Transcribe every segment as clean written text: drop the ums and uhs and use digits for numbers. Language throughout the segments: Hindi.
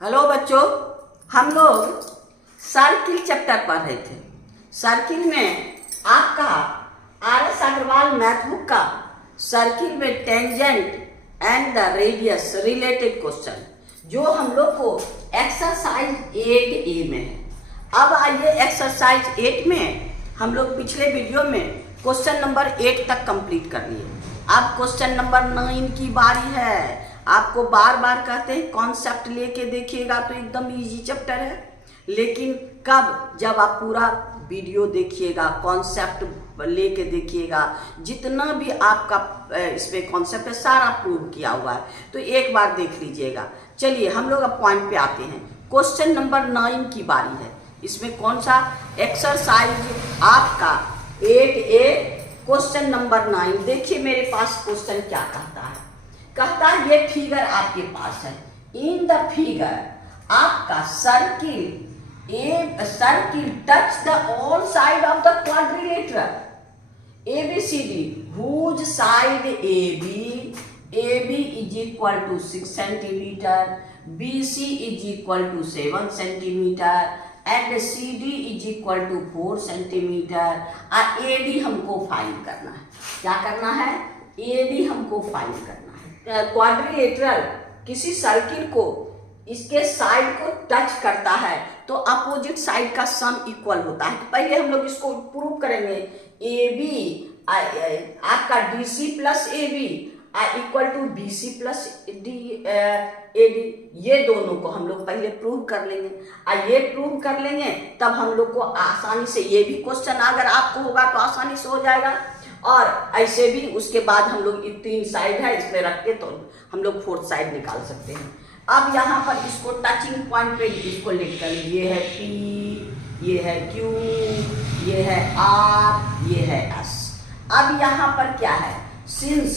हेलो बच्चों, हम लोग सर्किल चैप्टर पढ़ रहे थे। सर्किल में आपका RS अग्रवाल मैथ बुक का सर्किल में tangent and the radius related question जो हम लोग को एक्सरसाइज 8A में है। अब आइए एक्सरसाइज 8 में हम लोग पिछले वीडियो में क्वेश्चन नंबर 8 तक कंप्लीट कर लिए। अब क्वेश्चन नंबर 9 की बारी है। आपको बार बार कहते हैं कॉन्सेप्ट लेके देखिएगा तो एकदम इजी चैप्टर है, लेकिन कब? जब आप पूरा वीडियो देखिएगा, कॉन्सेप्ट लेके देखिएगा, जितना भी आपका इसमें कॉन्सेप्ट है सारा प्रूव किया हुआ है, तो एक बार देख लीजिएगा। चलिए हम लोग अब पॉइंट पे आते हैं। क्वेश्चन नंबर 9 की बारी है। इसमें कौन सा एक्सरसाइज आपका 8A क्वेश्चन नंबर 9। देखिए मेरे पास क्वेश्चन क्या कहता है। कहता है ये फिगर आपके पास है। इन द फिगर आपका circle touch the all side of the quadrilateral ABCD whose side AB is equal to 6 centimeter, BC is equal to 7 centimeter and CD is equal to 4 centimeter। और AD हमको फाइंड करना है। क्या करना है? AD हमको फाइंड करना है। क्वाड्रिलेटरल किसी सर्किल को इसके साइड को टच करता है तो अपोजिट साइड का सम इक्वल होता है। पहले हम लोग इसको प्रूव करेंगे। AB आपका DC plus AB equal to BC plus AD, ये दोनों को हम लोग पहले प्रूव कर लेंगे। ये प्रूव कर लेंगे तब हम लोग को आसानी से ये भी क्वेश्चन अगर आपको होगा तो आसानी से हो जाएगा। और ऐसे भी उसके बाद हम लोग 3 साइड है इसमें रख के तो हम लोग 4th साइड निकाल सकते हैं। अब यहाँ पर इसको टचिंग पॉइंट पे इसको लिख कर ये है P, ये है Q, ये है R, ये है S। अब यहाँ पर क्या है? Since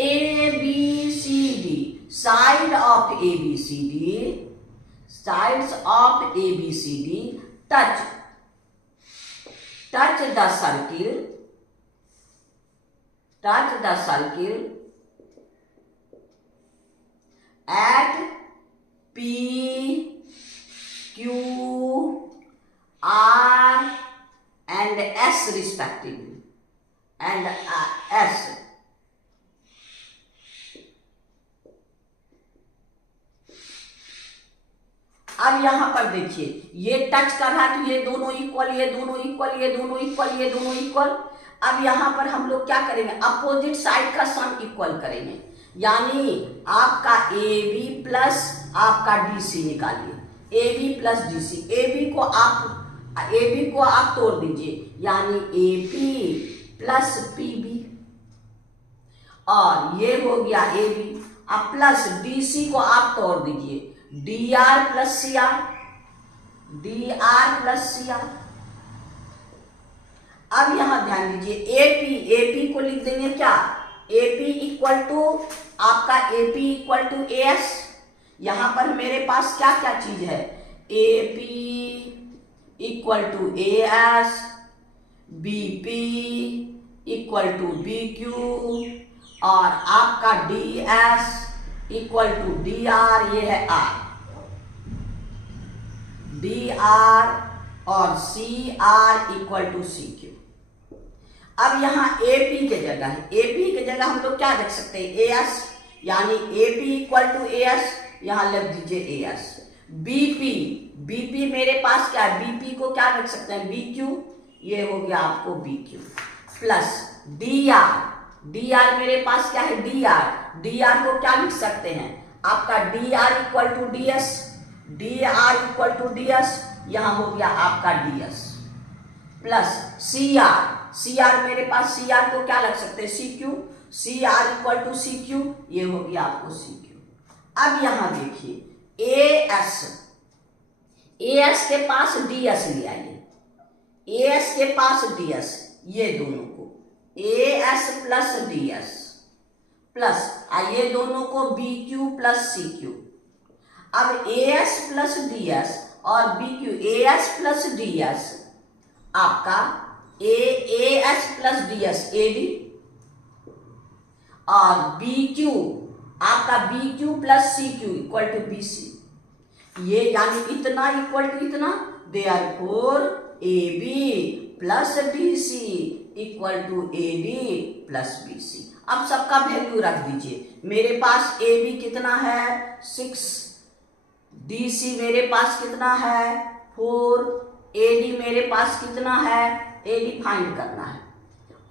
ABCD side of ABCD touch the circle at P, Q, R and S respectively and S। अब यहां पर देखिए ये टच कर रहा है तो ये दोनों इक्वल, ये दोनों इक्वल, ये दोनों इक्वल, ये दोनों इक्वल। अब यहां पर हम लोग क्या करेंगे? अपोजिट साइड का सम इक्वल करेंगे, यानी आपका AB प्लस आपका DC निकालिए। AB प्लस DC, AB को आप तोड़ दीजिए, यानी AP प्लस PB और ये हो गया AB। अब प्लस DC को आप तोड़ दीजिए, DR प्लस CR। अब यहां ध्यान दीजिए AP को लिख देंगे क्या? AP इक्वल टू आपका AP इक्वल टू AS। यहां पर मेरे पास क्या क्या चीज है? AP equal to AS, BP equal to BQ और आपका DS इक्वल टू DR, ये है R, DR और CR इक्वल टू CQ। अब यहां AP के जगह है, AP के जगह हम लोग क्या रख सकते हैं? AS, यानी AP इक्वल टू AS, यहां लिख दीजिए AS। BP मेरे पास क्या है? BP को क्या रख सकते हैं? BQ, ये हो गया आपको BQ प्लस DR मेरे पास क्या है? DR को क्या लिख सकते हैं? आपका DR इक्वल टू DS, यहां हो गया आपका DS प्लस CR मेरे पास, CR को क्या लग सकते हैं? CR इक्वल टू CQ, ये हो गया आपको CQ। अब यहां देखिए AS के पास DS ले आइए, AS के पास DS, ये दोनों को AS प्लस DS प्लस ये दोनों को BQ प्लस CQ। अब AS प्लस DS और BQ, AS प्लस DS आपका AS प्लस DS AD और BQ आपका B Q plus C Q equal to B C, ये यानी इतना इक्वल टू इतना, therefore A B plus D C equal to A D plus B C. अब सबका वैल्यू रख दीजिए। मेरे पास ए बी कितना है 6, डी सी मेरे पास कितना है 4, ए डी मेरे पास कितना है, ए डी फाइंड करना है,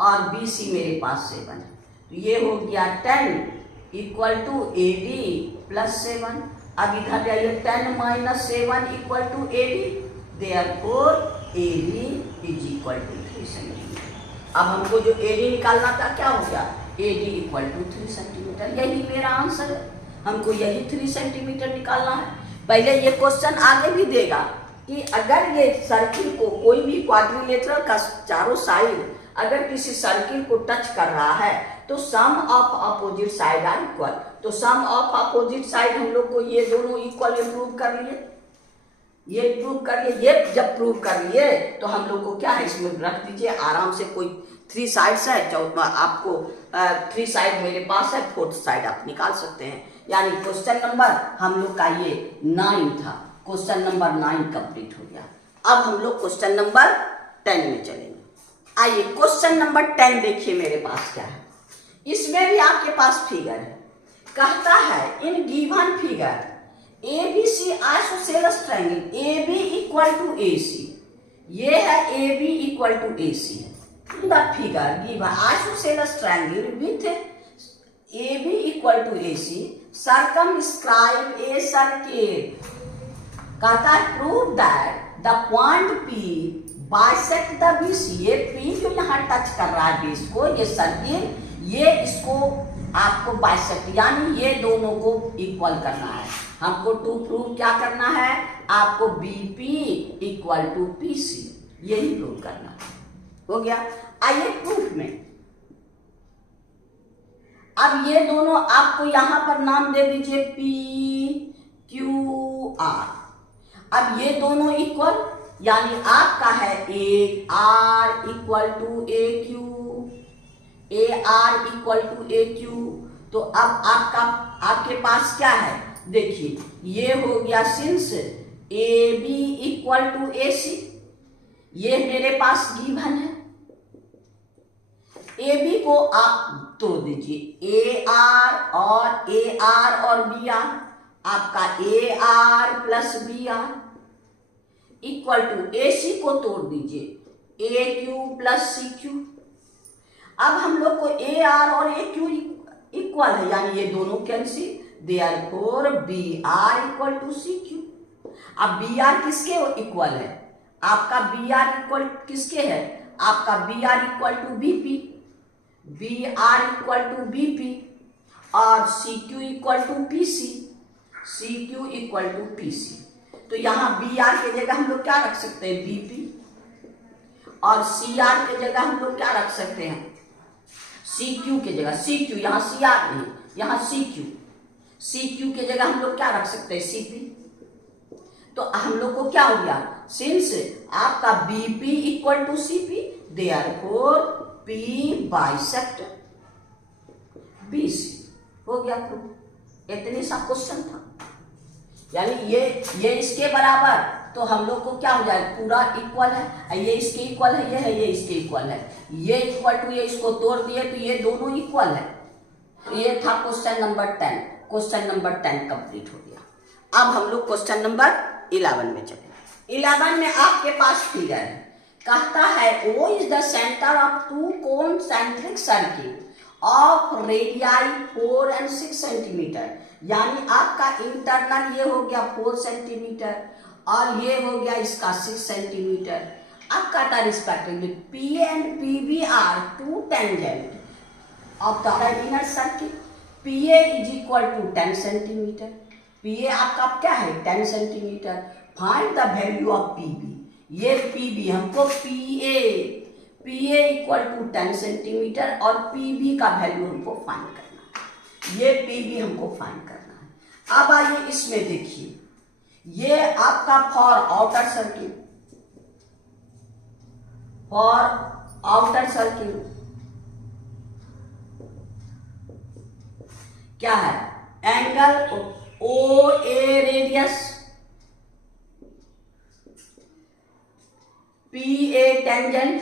और बी सी मेरे पास 7 है। तो ये हो गया 10 equal to A D plus 7। अब इधर जाइए 10 minus 7 equal to A D, therefore A D is equal to 3 centimetre. अब हमको जो ए डी निकालना था क्या हो गया, A D equal to 3 centimetre. यही मेरा आंसर है, हमको यही 3 सेंटीमीटर निकालना है। पहले ये क्वेश्चन आगे भी देगा कि अगर ये सर्किल को कोई भी क्वाड्रिलेटरल का चारों साइड अगर किसी सर्किल को टच कर रहा है तो sum of opposite side are equal. तो सम ऑफ अपोजिट साइड हम लोग को ये दोनों इक्वल प्रूव कर लिए, ये प्रूव कर लिए। ये जब प्रूव कर लिए तो हम लोग को क्या है, इसमें रख दीजिए आराम से। कोई 3 साइड्स है, चौथा आपको 3 साइड मेरे पास है, 4th साइड आप निकाल सकते हैं। यानी क्वेश्चन नंबर हम लोग का ये 9 था, क्वेश्चन नंबर 9 कंप्लीट हो गया। अब हम लोग क्वेश्चन नंबर 10 में चलेंगे। आइए क्वेश्चन नंबर 10 देखिए मेरे पास क्या है। इसमें भी आपके पास फिगर है, कहता है in given figure A B C isosceles triangle A B equal to A C, ये है A B equal to A C है। In the figure given isosceles triangle with A B equal to A C circumscribe a circle, कहता है prove that the point P bisect the B C. ये पी जो यहाँ टच कर रहा है बेस को, ये सर्किल, ये इसको आपको बाइसेक्ट यानी ये दोनों को इक्वल करना है। हमको टू प्रूव क्या करना है, आपको B P equal to P C, यही प्रूव करना है। हो गया। आइए प्रूफ में, अब ये दोनों आपको यहां पर नाम दे दीजिए पी क्यू आर। अब ये दोनों इक्वल यानी आपका है A R equal to A Q, A R equal to A Q. तो अब आपके पास क्या है, देखिए ये हो गया since A B equal to A C, ये मेरे पास गिवन है। ए बी को आप तोड़ दीजिए, ए आर और बी आर, आपका A R plus B R equal to A C को तोड़ दीजिए, A Q plus C Q. अब हम लोग को ए आर और ए क्यू इक्वल है यानी ये दोनों cancel, therefore B R equal to C Q. अब बी आर किसके इक्वल है, आपका बी आर इक्वल किसके है, आपका B R equal to B P, B R equal to B P, और C Q equal to P C, C Q equal to P C. तो यहाँ बी आर के जगह हम लोग क्या रख सकते हैं, बी पी, और सी आर के जगह हम लोग क्या रख सकते हैं, सी क्यू के जगह सी क्यू, यहाँ सी आर नहीं, यहाँ सी क्यू, सी क्यू के जगह हम लोग क्या रख सकते हैं, सी पी। तो हम लोग को क्या हो गया, सिंस आपका B P equal to C P, therefore P bisect B C. हो गया प्रूफ। इतने सा क्वेश्चन था, यानी ये इसके बराबर, तो हम लोग को क्या हो जाए, पूरा इक्वल है, ये इसके इक्वल है, ये है, ये इसके इक्वल है, ये इक्वल टू ये, इसको तोड़ दिए तो ये दोनों इक्वल है। तो ये था question number 10। Question number 10 complete हो गया। अब हम लोग क्वेश्चन नंबर 11 में चले। 11 में आपके पास फिगर है, कहता है O is the centre of 2 concentric circle of radii 4 and 6 centimetre. यानी आपका इंटरनल ये हो गया 4 सेंटीमीटर और ये हो गया इसका 6 सेंटीमीटर। अब कहता है respectively P and PB are 2 tangent of the radial circle. PA is equal to 10 centimetre. PA आपका क्या है 10 centimetre. Find the value of PB। ये PB हमको PA इक्वल टू 10 सेंटीमीटर और PB का वैल्यू हमको फाइंड करना है। ये PB हमको फाइंड करना है। अब आइए इसमें देखिए, ये आपका for outer circle, for outer circle क्या है, angle O A radius, P A tangent,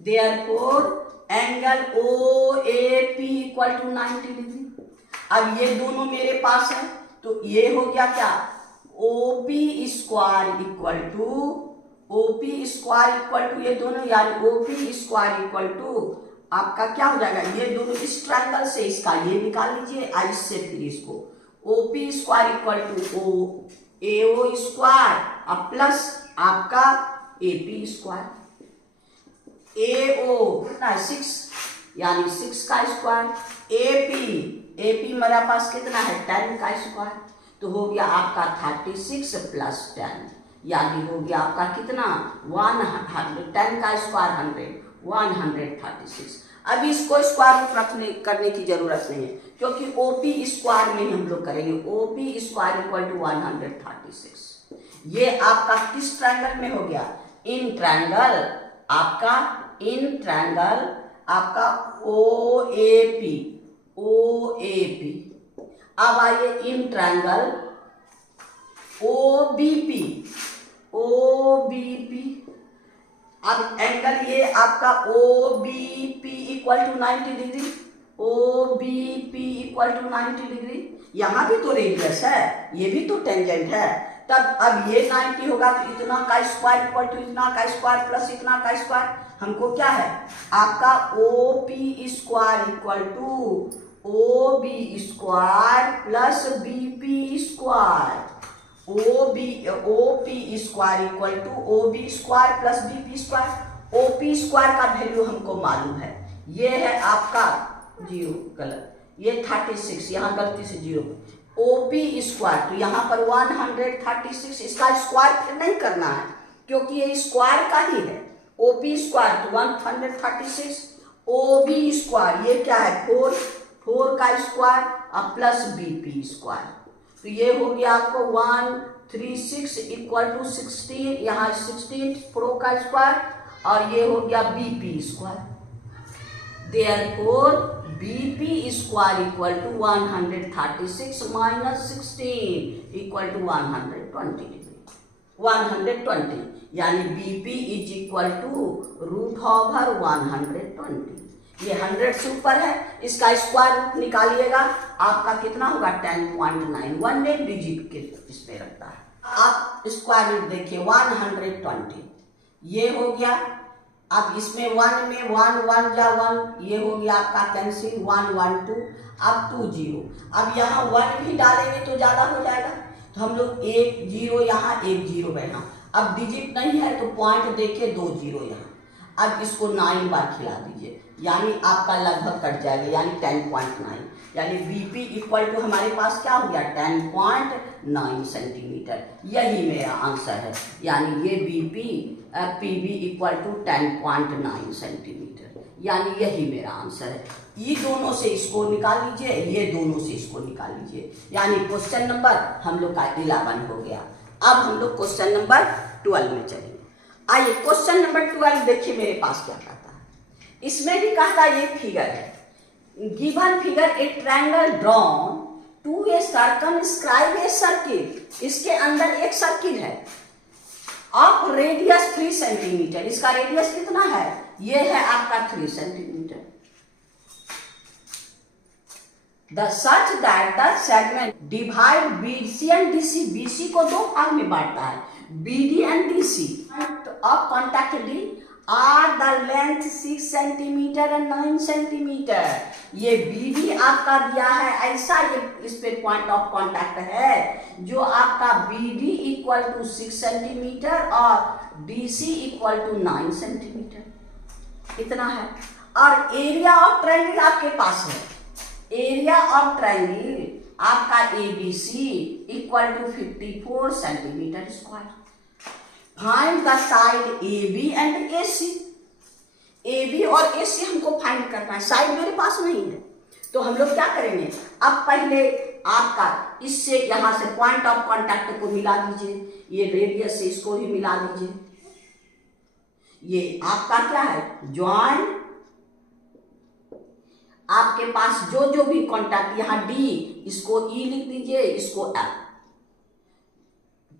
therefore angle O A P equal to 90 degree. अब ये दोनों मेरे पास है तो ये हो गया क्या, OP square equal to, OP square equal to ये दोनों, यानी ओपी स्क्वायर इक्वल टू आपका क्या हो जाएगा, ये दोनों इस ट्रायंगल से इसका ये निकाल लीजिए, इससे फिर इसको OP square equal to O A O square अब प्लस आपका एपी स्क्वायर, ए ओ कितना है 6, यानी 6 का स्क्वायर, एपी मेरे पास कितना है 10 का स्क्वायर, तो हो गया आपका 36 प्लस 10, यानी हो गया आपका कितना 10 का स्क्वायर 136। अब इसको स्क्वायर रूट करने की जरूरत नहीं है क्योंकि ओपी स्क्वायर में हम लोग करेंगे, ओपी स्क्वायर इक्वल टू 136। ये आपका किस ट्रायंगल में हो गया, इन ट्रायंगल आपका ओ ए पी। अब आइए in triangle O B P. अब एंगल ये आपका O B P equal to 90 degree, O B P equal to 90 degree, यहाँ भी तो रेडियस है, ये भी तो टेंजेंट है, तब अब ये 90 होगा तो इतना का स्क्वायर इक्वल टू इतना का स्क्वायर प्लस इतना का स्क्वायर, हमको क्या है आपका O P square equal to O B square plus B P square, O P square equal to O B square plus B P square. O P square का वैल्यू हमको मालूम है, ये है आपका 0, गलत, ये 36, यहाँ गलती से 0, ओपी स्क्वायर तो यहाँ पर 136, इसका स्क्वायर फिर नहीं करना है क्योंकि ये स्क्वायर का ही है, ओपी स्क्वायर तो 136, ओबी स्क्वायर ये क्या है 4 का स्क्वायर अब प्लस बीपी स्क्वायर, तो ये हो गया आपको 136 इक्वल टू 16, यहाँ 16 प्रो का स्क्वायर और ये हो गया BP square, therefore BP square equal to 136 minus 16 equal to 120 degree, 120, यानी BP is equal to root over 120, ये 100 से ऊपर है, इसका स्क्वायर रूट निकालिएगा आपका कितना होगा 10.9, 1 डिजिट के इसमें रखता है। आप स्क्वायर रूट देखिए 120, ये हो गया, अब इसमें 1 में 1 जा 1, ये हो गया आपका कैंसिल 1 1 2, अब 2 0, अब यहाँ 1 भी डालेंगे तो ज़्यादा हो जाएगा, तो हम लोग 1 0 यहाँ 1 0 यहाँ, अब डिजिट नहीं है तो पॉइंट देके 2 0 यहाँ, अब इसको 9 बार खिला दीजिए, यानी आपका लगभग कट जाएगा, यानी 10.9, यानी बीपी इक्वल टू हमारे पास क्या हो गया 10.9 सेंटीमीटर, यही मेरा आंसर है, यानी ये BP PB equal to 10.9 centimetre, यानी यही मेरा आंसर है। ये दोनों से इसको निकाल लीजिए, ये दोनों से इसको निकाल लीजिए, यानी क्वेश्चन नंबर हम लोग का 11 हो गया। अब हम लोग क्वेश्चन नंबर 12 में चलेंगे। आइए क्वेश्चन नंबर 12 देखिए मेरे पास क्या कहता है, इसमें भी कहता ये फिगर है, given figure a triangle drawn to a circumscribe a circle, इसके अंदर एक सर्किल है ऑफ रेडियस 3 सेंटीमीटर, इसका रेडियस कितना है, ये है आपका 3 centimetre, the such that the segment divide BC and DC, BC को 2 भाग में बांटता है, BD and DC of contact D are the length 6 centimetre and 9 centimetre, ये बीडी आपका दिया है ऐसा, ये इस पे पॉइंट ऑफ कांटेक्ट है जो आपका बीडी इक्वल टू 6 सेंटीमीटर और डीसी इक्वल टू 9 सेंटीमीटर इतना है, और एरिया ऑफ ट्रायंगल आपके पास है, एरिया ऑफ ट्रायंगल आपका ABC equal to 54 centimetre square. Find the side AB and AC, AB और AC हमको फाइंड करना है, साइड मेरे पास नहीं है, तो हम लोग क्या करेंगे, अब पहले आपका इससे यहाँ से पॉइंट ऑफ कांटेक्ट को मिला दीजिए, ये रेडियस से इसको ही मिला दीजिए, ये आपका क्या है ज्वाइन आपके पास जो जो भी कॉन्टैक्ट, यहाँ डी, इसको ई लिख दीजिए, इसको F,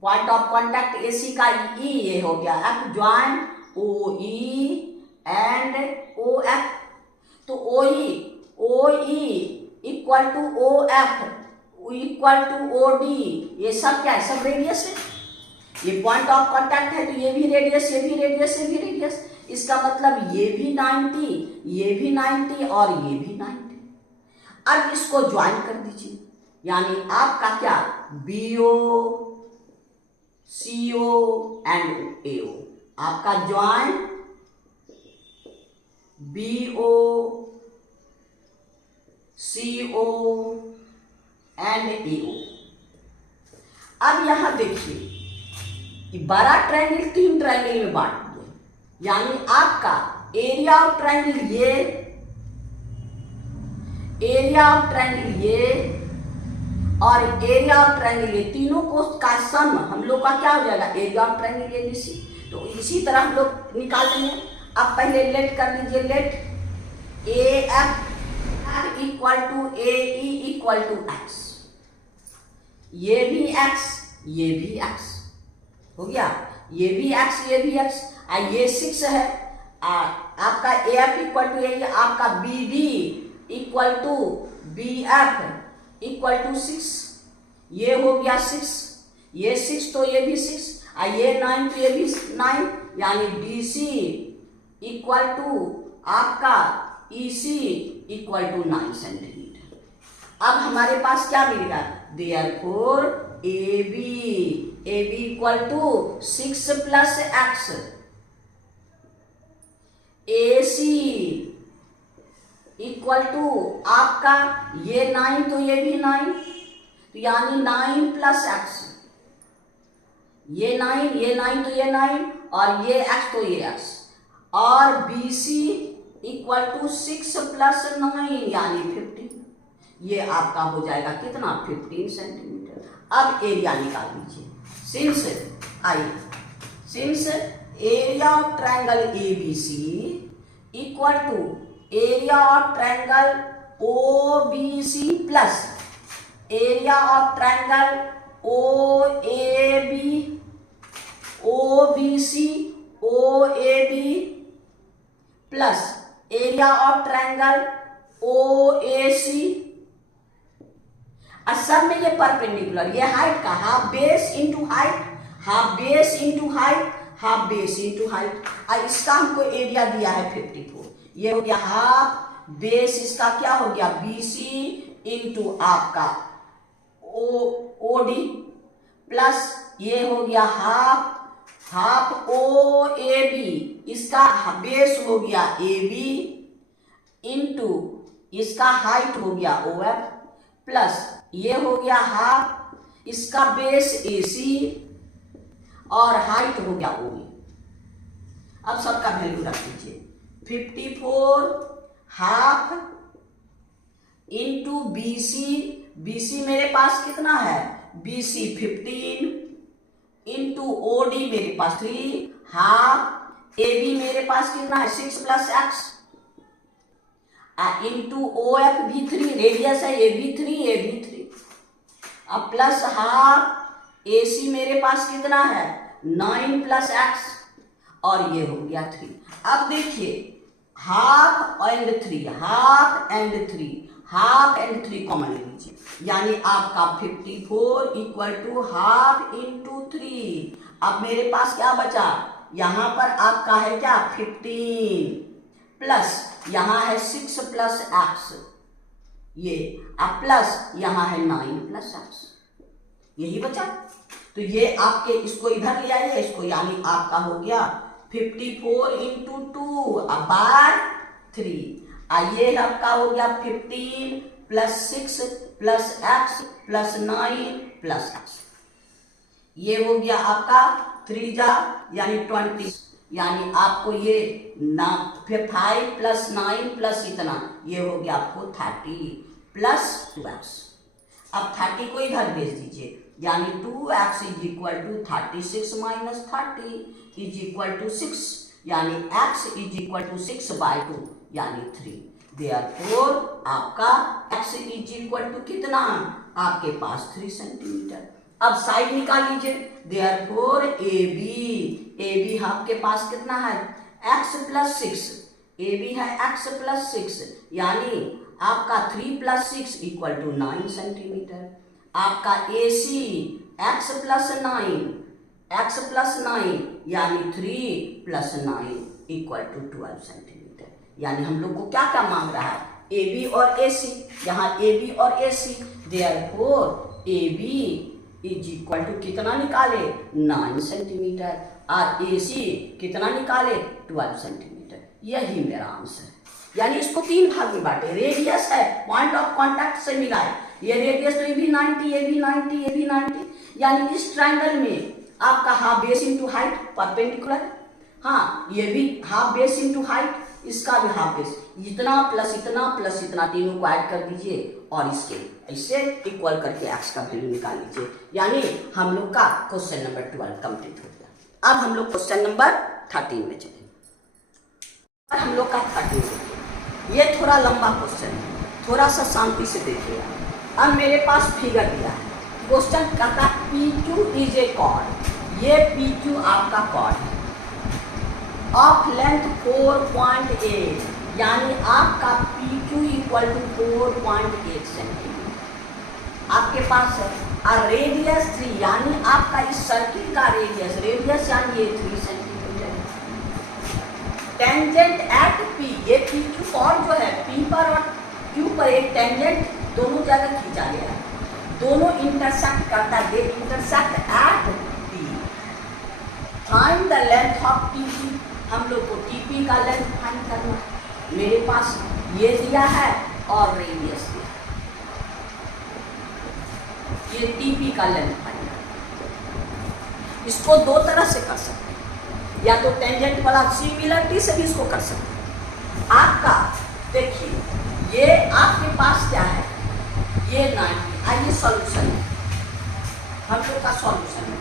point of contact AC का ई, ये हो गया F, join O E and O F. तो O E equal to O F equal to O D, ये सब क्या है, सब रेडियस है। ये पॉइंट ऑफ कांटेक्ट है तो ये भी रेडियस, ये भी रेडियस, ये भी रेडियस। इसका मतलब ये भी 90, ये भी 90 और ये भी 90। अब इसको ज्वाइन कर दीजिए, यानी आपका क्या, बीओ सीओ एंड एओ, आपका ज्वाइन बीओ सीओ एंड एओ। अब यहां देखिए, बड़ा ट्रायंगल 3 ट्रायंगल में बांट दिए, यानी आपका एरिया ऑफ ट्रायंगल ये, एरिया ऑफ ट्रायंगल ये और एरिया ऑफ ट्रायंगल ये, तीनों को का सम हम लोग का क्या हो जाएगा, एरिया ऑफ ट्रायंगल एबीसी। तो इसी तरह हम लोग निकाल लेंगे। अब पहले लेट कर लीजिए, let A F equal to A E equal to X, ये भी एक्स, ये भी एक्स हो गया, ये भी एक्स, ये भी एक्स, ये 6 है, आपका A F equal to A, आपका B D equal to B F equal to 6, ये हो गया 6, ये 6 तो ये भी 6, ये 9 तो ये भी 9, यानी डी सी इक्वल टू आपका E C equal to 9 centimetre. अब हमारे पास क्या मिलेगा, therefore A B equal to 6 plus X, A C equal to आपका ये 9 तो ये भी 9, तो यानी 9 प्लस एक्स, ये 9, ये 9 तो ये 9 और ये एक्स तो ये एक्स, और B C equal to 6 plus 9 यानी 15, ये आपका हो जाएगा कितना, 15 सेंटीमीटर। अब एरिया निकाल लीजिए, since area of triangle ABC equal to area of triangle OBC plus area of triangle OAB OBC OAB plus area of triangle OAC। सब में ये परपेंडिकुलर, ये हाइट का half base into height, half base into height, half base into height. और इसका हमको एरिया दिया है 54, ये हो गया हाफ बेस, इसका क्या हो गया BC इंटू आपका OD प्लस ये हो गया हाफ OAB, इसका बेस हो गया AB इंटू इसका हाइट हो गया OF प्लस ये हो गया हाफ इसका बेस AC और हाइट हो गया OB। अब सबका वैल्यू रख दीजिए, 54 हाफ इंटू BC मेरे पास कितना है, BC 15 इंटू OD मेरे पास 3, हाफ AB मेरे पास कितना है 6 प्लस एक्स इंटू OF भी 3, रेडियस है ये भी 3, ये भी 3, अब प्लस हाफ AC मेरे पास कितना है 9 प्लस एक्स और ये हो गया 3। अब देखिए half and 3, half and 3, half and 3 common ले लीजिए, यानी आपका 54 इक्वल टू हाफ इंटू 3। अब मेरे पास क्या बचा, यहां पर आपका है क्या 15 प्लस यहां है 6 प्लस एक्स, ये अब प्लस यहां है 9 प्लस एक्स, यही बचा। तो ये आपके इसको इधर ले आइए इसको, यानी आपका हो गया 54 इंटू 2 बार 3, ये आपका हो गया 15 plus 6 plus x plus 9 plus x, ये हो गया आपका 3 जा यानी 20, यानी आपको ये 5 प्लस 9 प्लस इतना, ये हो गया आपको 30 प्लस 2x। अब 30 को इधर भेज दीजिए, यानी 2x is equal to 36 minus 30 is equal to 6, यानी x इज इक्वल टू 6/2 यानी 3। देयरफॉर आपका x इज इक्वल टू कितना, आपके पास 3 सेंटीमीटर। अब साइड निकाल लीजिए, देयरफॉर AB आपके पास कितना है, x प्लस 6, AB है x प्लस 6, यानी आपका 3 प्लस 6 इक्वल टू 9 सेंटीमीटर। आपका AC x प्लस 9 यानी 3 प्लस 9 इक्वल टू 12 सेंटीमीटर। यानी हम लोग को क्या क्या मांग रहा है, AB और AC, यहाँ AB और AC, therefore AB is equal to कितना निकाले, 9 सेंटीमीटर, और AC कितना निकाले, 12 सेंटीमीटर। यही मेरा आंसर है। यानी इसको 3 भाग में बांटे, रेडियस है, पॉइंट ऑफ कांटेक्ट से मिला है, ये रेडियस तो ये भी 90, यानी इस ट्रायंगल में आपका half base into height perpendicular, हाँ ये भी हाफ बेस इनटू हाइट, इसका भी हाफ बेस, इतना प्लस इतना तीनों को ऐड कर दीजिए और इसके इससे इक्वल करके x का वैल्यू निकाल लीजिए। यानी हम लोग का क्वेश्चन नंबर 12 कंप्लीट हो गया। अब हम लोग क्वेश्चन नंबर 13 में चलेंगे। हम लोग का 13 ये थोड़ा लंबा क्वेश्चन है, थोड़ा सा शांति से देखिएगा। अब मेरे पास फिगर दिया है, क्वेश्चन कहता है PQ इज ए कॉर्ड, ये PQ आपका कॉर्ड है ऑफ लेंथ 4.8, यानी आपका PQ इक्वल टू 4.8 सेंटीमीटर आपके पास है, और रेडियस 3, यानी आपका इस सर्किल का रेडियस यानी ये 3 सेंटीमीटर है। टेंजेंट एट P, ये PQ कॉर्ड जो है P पर और Q पर एक टेंजेंट दोनों जगह खींचा गया है, दोनों इंटरसेक्ट करता है, they intersect at P। Find the length of TP, हम लोग को TP का लेंथ फाइंड करना। मेरे पास ये दिया है और रेडियस दिया है, ये TP का लेंथ फाइंड करना। इसको दो तरह से कर सकते हैं, या तो टेंजेंट वाला सिमिलरिटी से भी इसको कर सकते हैं। आपका देखिए ये आपके पास क्या है, ये 90, आइए सॉल्यूशन है, हम लोग का सॉल्यूशन है।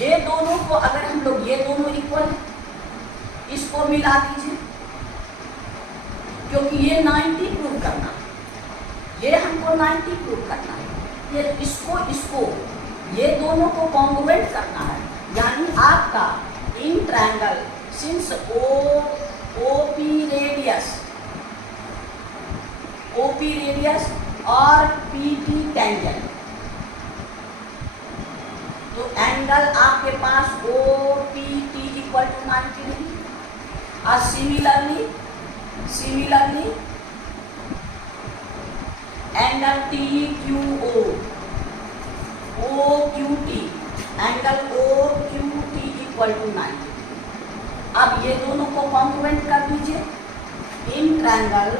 ये दोनों को अगर हम लोग, ये दोनों इक्वल, इसको मिला दीजिए, क्योंकि ये 90 प्रूव करना है, ये हमको 90 प्रूव करना है, ये इसको ये दोनों को कॉन्ग्रुएंट करना है। यानी आपका in triangle since OP radius और PT टेंजेंट, तो एंगल आपके पास OPT इक्वल टू 90 डिग्री, और similarly angle TQO OQT, angle OQT equal to 90। अब ये दोनों को कॉन्ग्रुएंट कर दीजिए। इन ट्रायंगल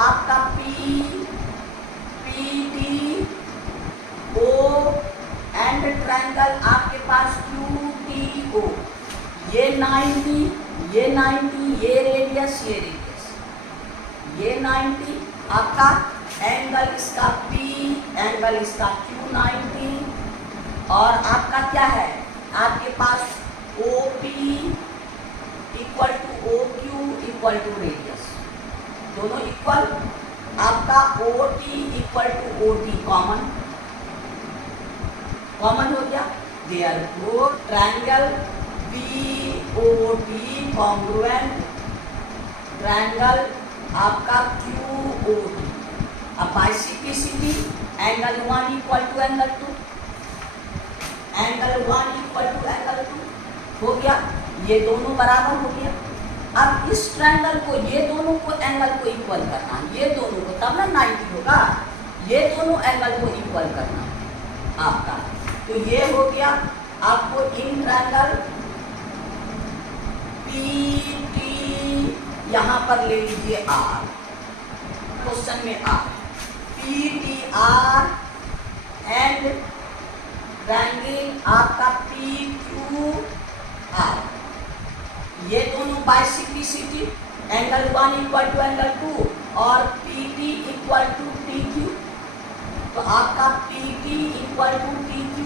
आपका PT O एंड ट्रायंगल आपके पास QTO, ये 90, ये रेडियस, ये 90 आपका एंगल इसका P, एंगल इसका Q 90, और आपका क्या है, आपके पास OP equal to OQ equal to radius, दोनों इक्वल। आपका OT equal to OT common हो गया, therefore triangle BOT congruent triangle आपका QOT। अब by simplicity angle 1 equal to angle 2, angle 1 equal to angle 2 हो गया, ये दोनों बराबर हो गया। अब इस ट्रायंगल को, ये दोनों को एंगल को इक्वल करना है, ये दोनों को, तब ना 90 होगा, ये दोनों एंगल को इक्वल करना है आपका। तो ये हो गया आपको इन ट्रायंगल PT, यहाँ पर ले लीजिए R, क्वेश्चन में R, PTR एंड ट्रायंगल आपका PQR, ये दोनों by simplicity angle 1 equal to angle 2 और PT इक्वल टू TQ, तो आपका PT equal to TQ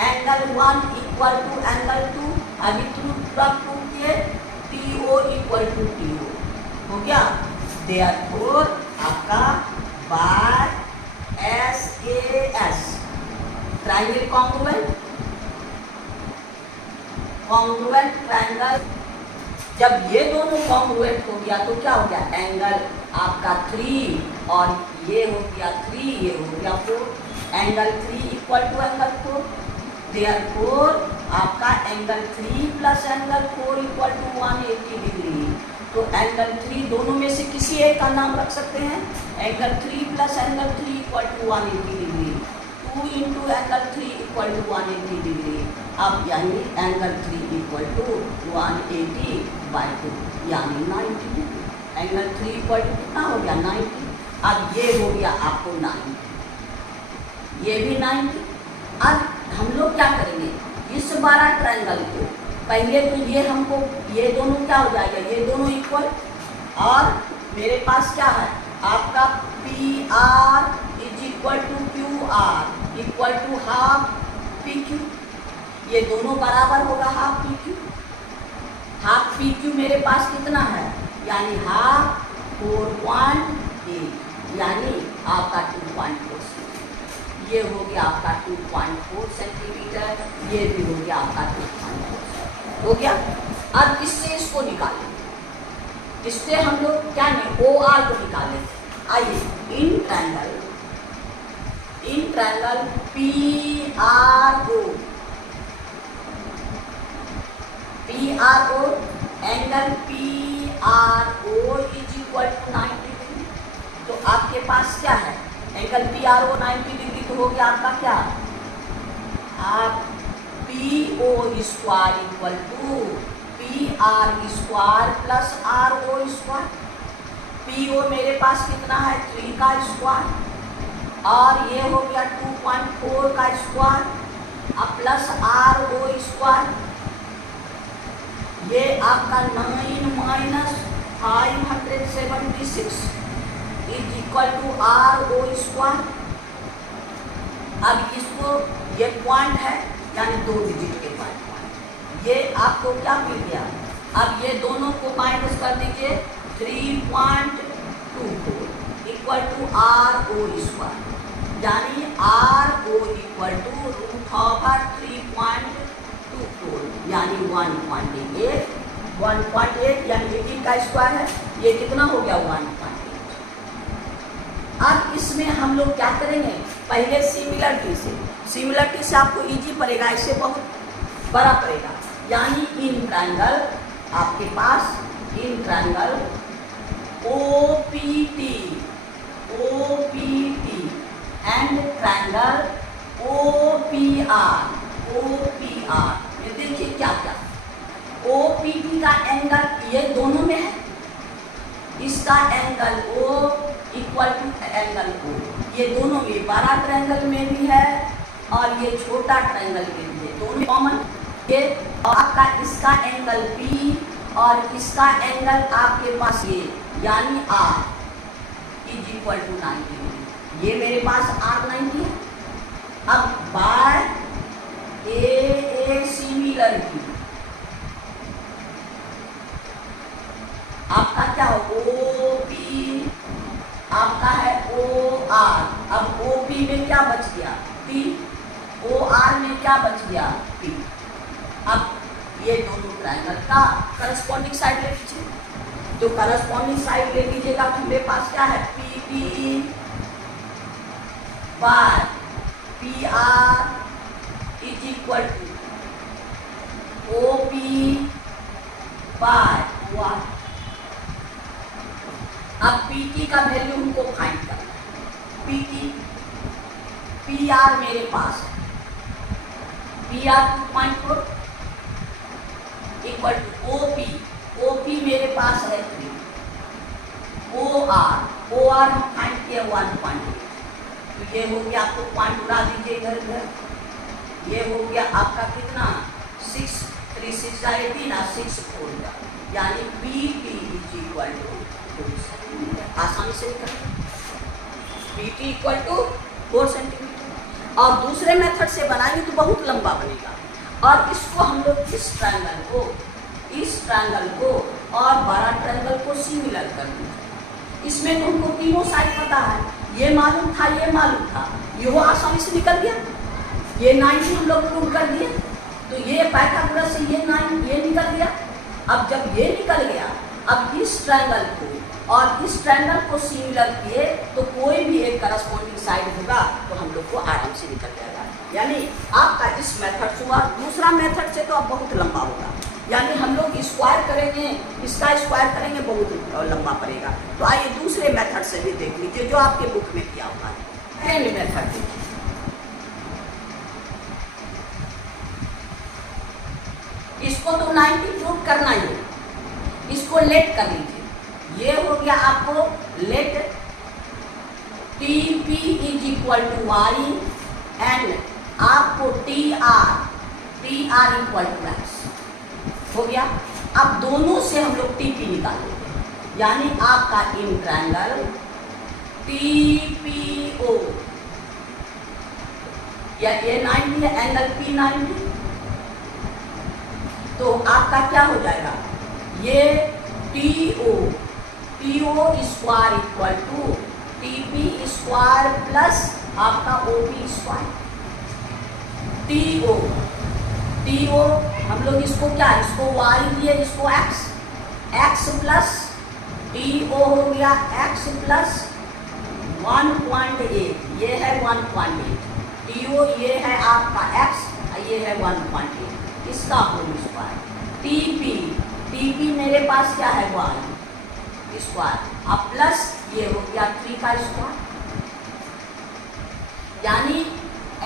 angle 1 equal to angle 2, अभी प्रूव किए, TO इक्वल टू TO हो गया। देयरफॉर आपका by SAS triangle congruent triangle. जब ये दोनों कॉन्ग्रुएंट हो गया तो क्या हो गया, एंगल आपका 3 और ये हो गया 3, ये हो गया 4, angle 3 equal to angle 4। Therefore आपका angle 3 plus angle 4 equal to 180 degree. तो एंगल 3 दोनों में से किसी एक का नाम रख सकते हैं। Angle 3 plus angle 3 equal to 180 degree, 2 into angle 3 equal to 180 degree. अब यानी एंगल 3 इक्वल टू 180/2 यानी 90 डिग्री। एंगल 3 इक्वल टू कितना हो गया, 90। अब ये हो गया आपको 90, ये भी 90। अब हम लोग क्या करेंगे, इस 12 ट्रायंगल को पहले तो ये हमको ये दोनों क्या हो जाएगा, ये दोनों इक्वल, और मेरे पास क्या है आपका PR is equal to QR equal to half PQ। ये दोनों बराबर होगा हाफ PQ। हाफ PQ मेरे पास कितना है, यानी हाफ 4.8 यानी आपका 2.4। ये हो गया आपका 2.4 सेंटीमीटर, ये भी हो गया आपका 2.4 हो गया। अब इससे इसको निकालें, इससे हम लोग क्या नहीं OR को निकालें। आइए in triangle PRO angle PRO is equal to 90 degree. तो आपके पास क्या है, एंगल PRO 90 डिग्री तो हो गया आपका क्या, आप PO square equal to PR square plus RO square. PO मेरे पास कितना है 3 का स्क्वायर और ये हो गया 2.4 का स्क्वायर अब प्लस RO स्क्वायर। ये आपका 9 minus 576 is equal to RO square. अब इसको ये पॉइंट है यानी 2 डिजिट के पॉइंट, ये आपको क्या मिल गया। अब ये दोनों को माइनस कर दीजिए, 3.24 इक्वल टू RO स्क्वायर यानी RO equal to root over 3.24 यानी 1.8 यानी 18 का स्क्वायर है। ये कितना हो गया 1.8। अब इसमें हम लोग क्या करेंगे, पहले सिमिलरिटी से आपको इजी पड़ेगा, इससे बहुत बड़ा पड़ेगा। यानी इन ट्रायंगल आपके पास in triangle OPT and triangle OPR ये देखिए क्या क्या OPT का एंगल ये दोनों में है, इसका angle O equal to angle O, ये दोनों में बड़ा ट्रायंगल में भी है और ये छोटा ट्रायंगल में भी है, दोनों कॉमन। ये आपका इसका एंगल P और इसका एंगल आपके पास ये यानी R इज इक्वल टू 90। ये मेरे पास R 90 है। अब बाय A सिमिलरिटी आपका क्या हो OP आपका है OR। अब OP में क्या बच गया P, OR में क्या बच गया P। अब ये दोनों ट्रायंगल का करस्पॉन्डिंग साइड ले लीजिए, तो करस्पॉन्डिंग साइड ले लीजिएगा तो मेरे पास क्या है PP by PR is equal to OP by OR। अब PT का वैल्यू हमको फाइंड करना है। PR मेरे पास है PR 2.4 इक्वल टू OP मेरे पास है 3, OR हम फाइंड किया 1.8। तो ये हो गया, आपको पॉइंट उड़ा दीजिए इधर उधर, ये हो गया आपका कितना 6 3 6 18 और 6 4 यानी PT is equal to 4 centimetre. आसानी से कर PT इक्वल टू 4 सेंटीमीटर। और दूसरे मेथड से बनाएंगे तो बहुत लंबा बनेगा। और इसको हम लोग इस ट्रायंगल को और बड़ा ट्रायंगल को सिमिलर कर देंगे। इसमें तो हमको तीनों साइड पता है, ये मालूम था, ये मालूम था, ये आसानी से निकल गया। ये 90 हम लोग प्रूव कर दिए, तो ये पाइथागोरस से ये 9 ये निकल गया। अब जब ये निकल गया, अब इस ट्रायंगल को और इस ट्रायंगल को सिमिलर किए तो कोई भी एक करस्पॉन्डिंग साइड होगा तो हम लोग को आराम से निकल जाएगा। यानी आपका इस मेथड से हुआ। दूसरा मेथड से तो अब बहुत लंबा होगा, यानी हम लोग स्क्वायर करेंगे, इसका स्क्वायर करेंगे, बहुत लंबा पड़ेगा। तो आइए दूसरे मेथड से भी देख लीजिए जो आपके बुक में किया हुआ है। सेकंड मेथड देखिए, इसको तो 90 प्रूव करना ही है, इसको लेट कर लीजिए। ये हो गया आपको let T P is equal to Y and आपको T R equal to X हो गया। अब दोनों से हम लोग टी पी निकालेंगे, यानी आपका in triangle T P O या ये 90 है, एंगल पी 90, तो आपका क्या हो जाएगा, ये T O square equal to T P square plus आपका O P square. T O हम लोग इसको क्या, इसको वाई दिए, इसको एक्स प्लस टी ओ हो गया एक्स प्लस 1.8, ये है 1.8, टी ओ ये है आपका एक्स, ये है 1.8, इसका होल स्क्वायर। टी पी मेरे पास क्या है, वाई स्क्वायर, अब प्लस ये हो गया 3 का स्क्वायर, यानी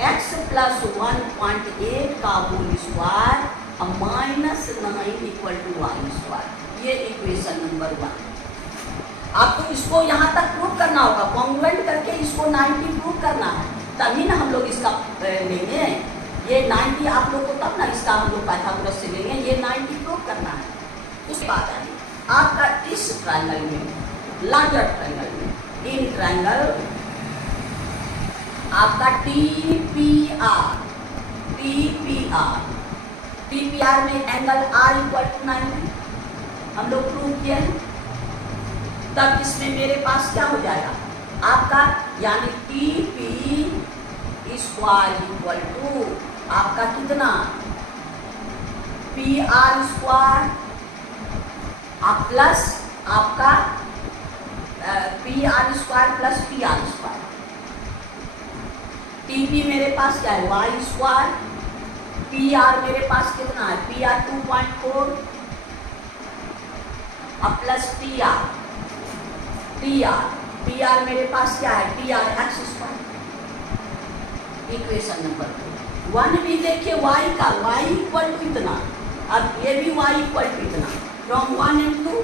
x प्लस 1.8 का होल स्क्वायर अब minus 9 equal to Y square. ये इक्वेशन नंबर 1। आपको इसको यहाँ तक प्रूव करना होगा, कॉन्ग्रुएंट करके इसको 90 प्रूव करना है, तभी ना हम लोग इसका लेंगे। ये 90 आप लोग को तब ना इसका हम लोग पाइथागोरस से लेंगे, ये 90 प्रूव करना है। उसके बाद आइए आपका इस ट्रायंगल में, लार्जर ट्रायंगल में, इन ट्रायंगल आपका टी पी आर में एंगल आर इक्वल टू 90 हम लोग प्रूव किए हैं। तब इसमें मेरे पास क्या हो जाएगा आपका, यानी T P square equal to आपका कितना, पी आर स्क्वायर आप प्लस आपका P R square plus P R square. T P मेरे पास क्या है, वाई स्क्वायर, पी आर मेरे पास कितना है, पी आर 2.4 अब प्लस टी आर मेरे पास क्या है, T R x square. Equation number 1 भी देखिए वाई का, वाई इक्वल टू इतना, अब ये भी वाई इक्वल टू इतना, फ्रॉम 1 and 2,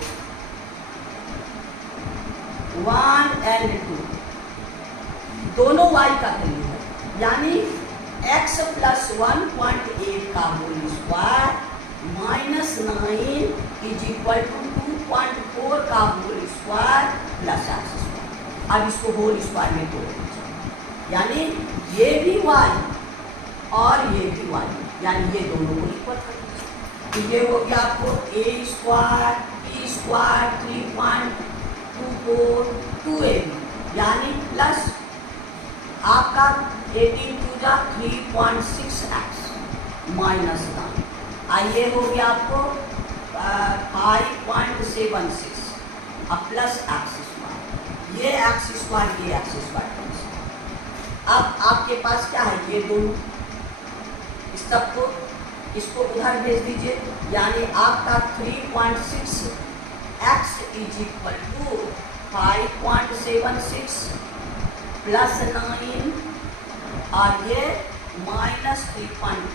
1 and 2 दोनों y का वैल्यू है, यानी x प्लस 1.8 का whole square minus 9 is equal to 2.4 का whole square plus X square. अब इसको होल स्क्वायर में तोड़ दीजिए, यानी ये भी y और ये भी y, यानी ये दोनों को इक्वल कर दीजिए। तो ये हो गया आपको a square p square 3.24 2ab, यानी प्लस आपका 18 टू जा 3.6x माइनस 9, आइए हो गया आपको 5.76 अब प्लस एक्स स्क्वायर, ये एक्स स्क्वायर ये एक्स स्क्वायर। अब आपके पास क्या है, ये दोनों, इस सब को इसको उधर भेज दीजिए, यानी आपका 3.6 x is equal to 5.76 plus 9 और ये माइनस 3.2,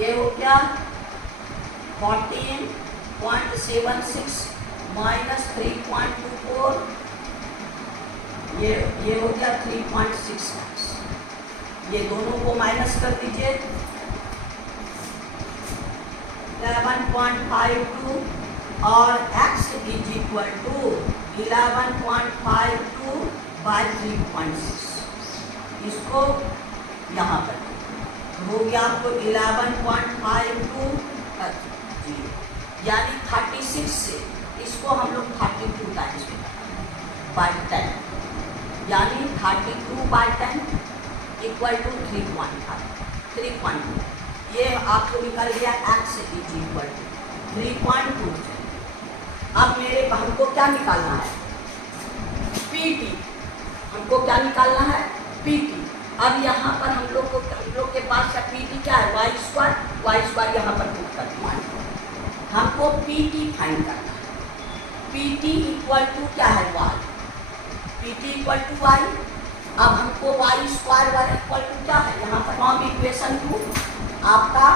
ये हो गया 14.76 माइनस 3.24, ये हो गया 3.6x। ये दोनों को माइनस कर दीजिए, 11.52 और x is equal to 11.52 by 3.6। इसको यहाँ पर हो गया आपको 11.52 यानी 36 से इसको हम लोग 32 टाइम्स बाई 10 यानी 32/10 इक्वल टू 3.2 ये आपको निकल गया x इज इक्वल टू 3.2। अब हमको क्या निकालना है? PT। हमको क्या निकालना है? PT। अब यहाँ पर हम लोग के पास का PT क्या है? y² यहाँ पर पुट कर दिया। हमको PT फाइंड करना है। PT इक्वल टू क्या है? y। PT equal to y। अब हमको y² इक्वल टू क्या है? यहाँ पर फ्रॉम इक्वेशन टू आपका